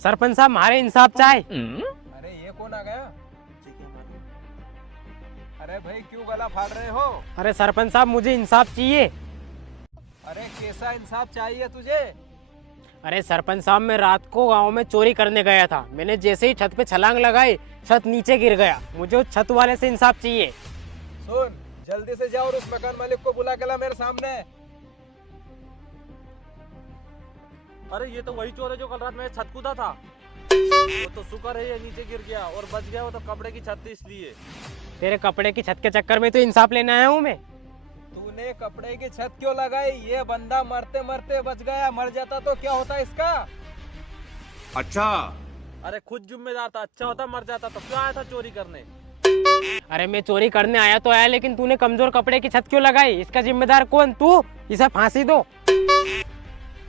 सरपंच साहब हमारे इंसाफ चाहे। अरे ये कौन आ गया? अरे भाई क्यों गला फाड़ रहे हो? अरे सरपंच साहब मुझे इंसाफ चाहिए। अरे कैसा इंसाफ चाहिए तुझे? अरे सरपंच साहब मैं रात को गांव में चोरी करने गया था। मैंने जैसे ही छत पे छलांग लगाई छत नीचे गिर गया। मुझे उस छत वाले से इंसाफ चाहिए। सुन, जल्दी से जाओ और उस मकान मालिक को बुला के ला मेरे सामने। अरे ये तो वही चोर है जो कल रात मेरे छत कूदा था। वो तो शुक्र है ये नीचे गिर गया और बच गया। वो तो कपड़े की छत थी इसलिए। तेरे कपड़े की छत के चक्कर में तो इंसाफ लेने आया हूँ मैं। तूने कपड़े की छत क्यों लगाई? ये बंदा मरते मरते बच गया, मर जाता तो क्या होता इसका? अच्छा, अरे खुद जिम्मेदार था, अच्छा होता मर जाता तो क्यों आया था चोरी करने? अरे मैं चोरी करने आया तो आया, लेकिन तूने कमजोर कपड़े की छत क्यों लगाई? इसका जिम्मेदार कौन? तू। इसे फांसी दो।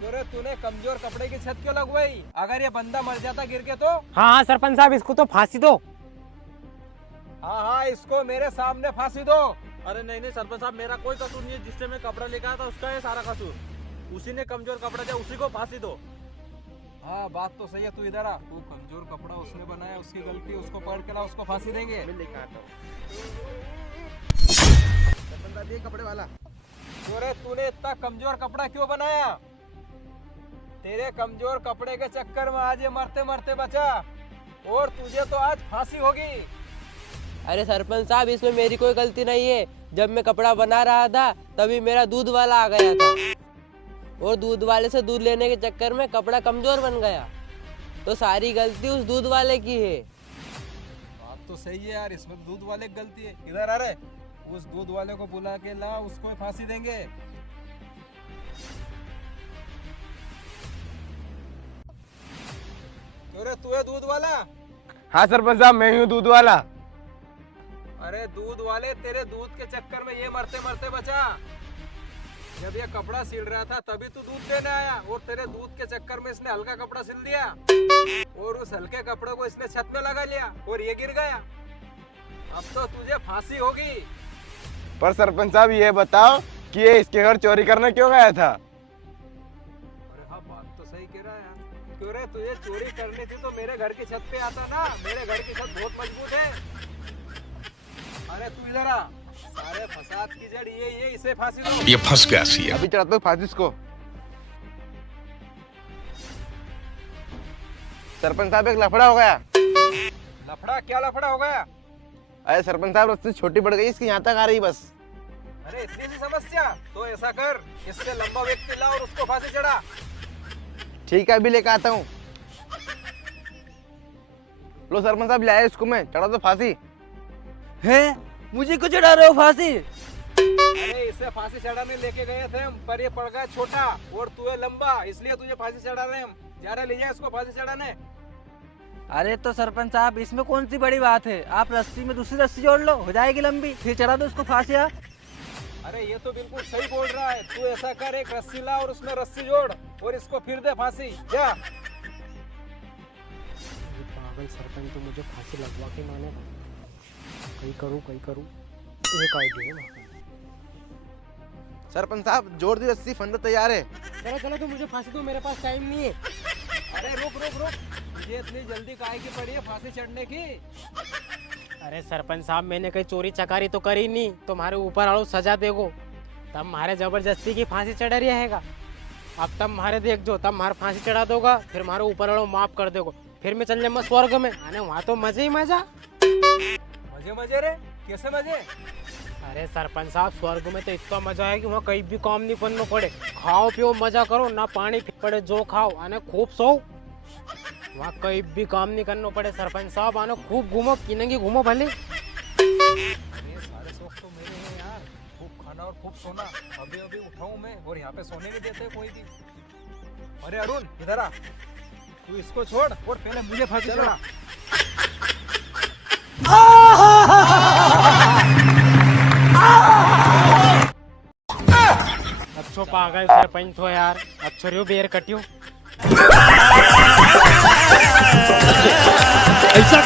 अरे तूने कमजोर कपड़े की छत क्यों लगवाई? अगर ये बंदा मर जाता गिर के तो? हाँ हाँ सरपंच साहब इसको तो फांसी दो। हाँ हाँ, इसको मेरे सामने फांसी दो। अरे नहीं नहीं सरपंच साहब, मेरा कोई कसूर नहीं है। जिससे मैं कपड़ा लेकर आया था उसका है सारा कसूर। उसी ने कमजोर कपड़ा दिया, उसी को फांसी दो। हाँ बात तो सही है। तू इधर आ। तू कमजोर कपड़ा उसने बनाया, उसकी गलती, उसको पकड़ के ला, उसको फांसी देंगे। मैं लेकर आता हूँ। कपड़े वाला, अरे तूने इतना कमजोर कपड़ा क्यों बनाया? तेरे कमजोर कपड़े के चक्कर में आज ये मरते मरते बचा और तुझे तो आज फांसी होगी। अरे सरपंच साहब इसमें मेरी कोई गलती नहीं है। जब मैं कपड़ा बना रहा था तभी मेरा दूध वाला आ गया था और दूध वाले से दूध लेने के चक्कर में कपड़ा कमजोर बन गया। तो सारी गलती उस दूध वाले की है। बात तो सही है यार, इसमें दूध वाले की गलती है। इधर आ रे, उस दूध वाले को बुला के ला, उसको फांसी देंगे। अरे तू है दूध वाला? हाँ सरपंच साहब मैं ही हूँ दूध वाला। अरे दूध वाले, तेरे दूध के चक्कर में ये मरते मरते बचा। जब ये कपड़ा सिल रहा था तभी तू दूध देने आया और तेरे दूध के चक्कर में इसने हल्का कपड़ा सिल दिया और उस हल्के कपड़े को इसने छत में लगा लिया और ये गिर गया। अब तो तुझे फांसी होगी। पर सरपंच साहब ये बताओ कि ये इसके घर चोरी करने क्यों गया था? अरे हाँ बात तो सही कह रहा है यार। क्यों रे, तुझे चोरी करनी थी तो मेरे घर की छत पे आता ना। मेरे घर की छत बहुत मजबूत है। अरे तू इधर आ। सारे फसाद की जड़ ये इसे फांसी दो। ये फंस गया सी। अभी चढ़ाते हो फांसी इसको। सरपंच साहब एक लफड़ा हो गया। लफड़ा? क्या लफड़ा हो गया? अरे सरपंच साहब रस्ते छोटी पड़ गई, इसकी यहाँ तक आ रही बस। अरे इतनी सी समस्या? तो ऐसा कर, इससे लंबा व्यक्ति ला और उसको फांसी चढ़ा। ठीक है अभी लेकर आता हूँ। लो सरपंच साहब ले आए इसको, मैं चढ़ा दो फांसी। है मुझे क्यों चढ़ा रहे हो फांसी? अरे इसे फांसी चढ़ाने लेके गए थे हम, पर ये पड़ गया छोटा और तू है लंबा, इसलिए तुझे फांसी चढ़ा रहे हैं हम। जा रहे, ले जाए इसको फांसी चढ़ाने। अरे तो सरपंच साहब इसमें कौन सी बड़ी बात है? आप रस्सी में दूसरी रस्सी जोड़ लो, हो जाएगी लंबी, फिर चढ़ा दो उसको फांसी। अरे ये तो बिल्कुल सही बोल रहा है। तू ऐसा कर, एक रस्सी ला और उसमें रस्सी जोड़ और इसको फिर दे फांसी। जा। पागल सरपंच तो मुझे फांसी लगवा के मानेगा। कहीं करूँ एक आइडिया है। सरपंच साहब जोड़ दी रस्सी, फंदा तैयार है। चलो तो मुझे फांसी दो, मेरे पास टाइम नहीं है। अरे रुक, मुझे इतनी जल्दी काहे की पड़ी है फांसी चढ़ने की? अरे सरपंच साहब मैंने कहीं चोरी चकारी तो करी नहीं, तुम्हारे ऊपर आड़ो सजा देगो तब मारे जबरदस्ती की फांसी चढ़ रहेगा। अब तब मारे देख जो, तब मारे फांसी चढ़ा दोगा, फिर मारे ऊपर आड़ो माफ कर देगो, फिर मैं चल जाऊंगा स्वर्ग में। आने वहाँ तो मजे ही मजा। मजे रे? कैसे मजे? अरे सरपंच साहब स्वर्ग में तो इतना मजा है कि वहाँ कहीं भी काम नहीं करना पड़े। खाओ पियो मजा करो, ना पानी पड़े, जो खाओ आने खूब सो। वहाँ कहीं भी काम नहीं करना पड़े सरपंच साहब। आने खूब घूमो, किनेंगे घूमो भले। अरे सारे शौक तो मेरे हैं यार, खूब खाना और खूब सोना। अभी उठाऊं मैं और यहाँ पे सोने नहीं देते कोई भी। अरे अरुण इधर आ, तू इसको छोड़ और पहले मुझे फांसी चढ़ा। अच्छो पागल सरपंच हो यार, अच्छो रियो बेर कटियो। ऐसा